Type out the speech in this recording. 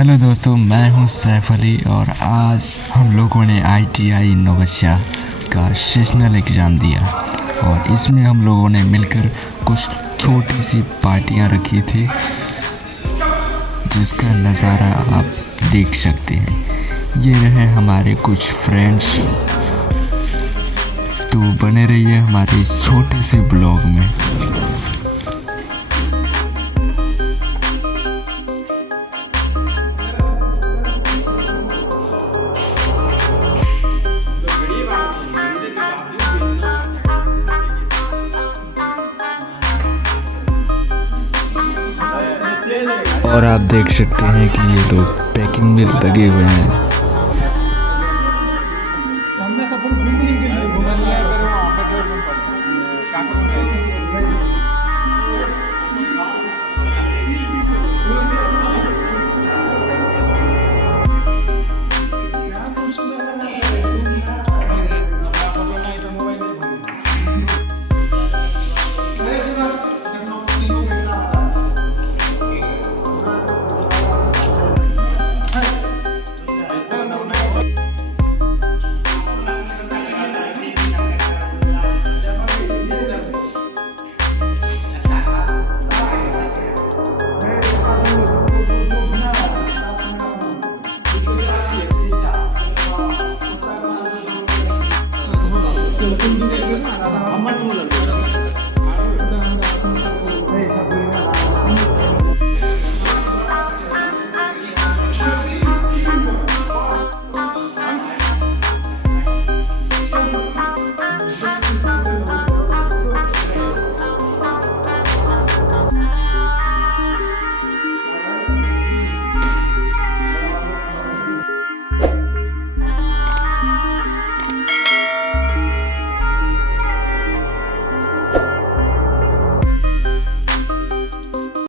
Hello दोस्तों, मैं हूं सैफ अली और आज हम लोगों ने ITI नौगछिया का सेशनल एग्ज़ाम दिया और इसमें हम लोगों ने मिलकर कुछ छोटी सी पार्टियां रखी थी जिसका नज़ारा आप देख सकते हैं। ये रहे हमारे कुछ फ्रेंड्स, तो बने रहिए हमारे इस छोटे से ब्लॉग में। और आप देख सकते हैं कि ये लोग पैकिंग में लगे हुए हैं।